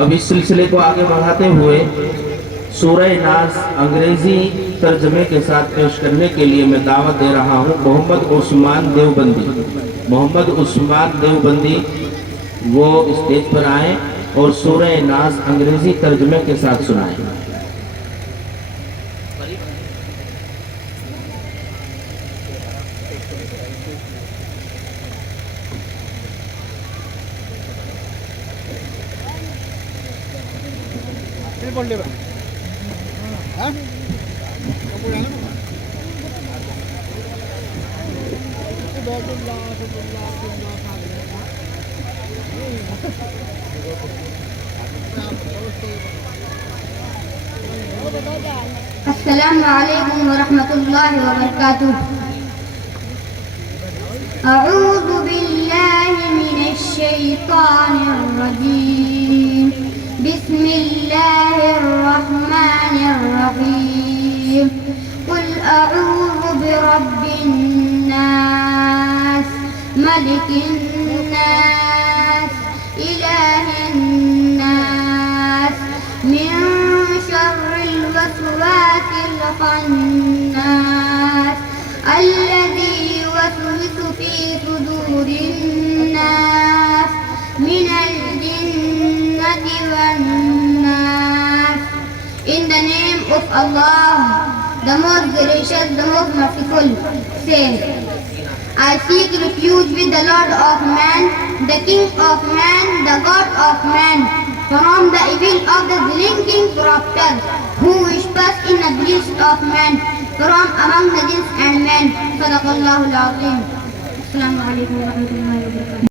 अब इस सिलसिले को आगे बढ़ाते हुए सूरह नास अंग्रेजी तर्जमे के साथ पेश करने के लिए मैं दावत दे रहा हूँ मोहम्मद उस्मान देवबंदी वो स्टेज पर आए और सूरह नास अंग्रेजी तर्जमे के साथ सुनाएं। अस्सलामु अलैकुम वरहमतुल्लाहि वबरकातुह। अऊज़ु बिल्लाहि मिनश शैतानिर रजीम। बिस्मिल्लाहिर रहमानिर रहीम। कुल अऊज़ु बिरब्बिन नास मलिकिन नास इलाहिन नास मिन शर्रिल वसवासिल खन्नास अल्लज़ी युवस्विसु फी सुदूरिन नास मिनल जिन्नति वन नास। In the name of Allah, the most gracious, the most merciful, say, I seek refuge with the Lord of man, the King of man, the God of man, from the evil of the blinking corrupter, who whispers in the breast of man, from among the jinns and men. Sadaqallahu al-Azim. Assalamu alaikum wa rahmatullahi wa barakatuh.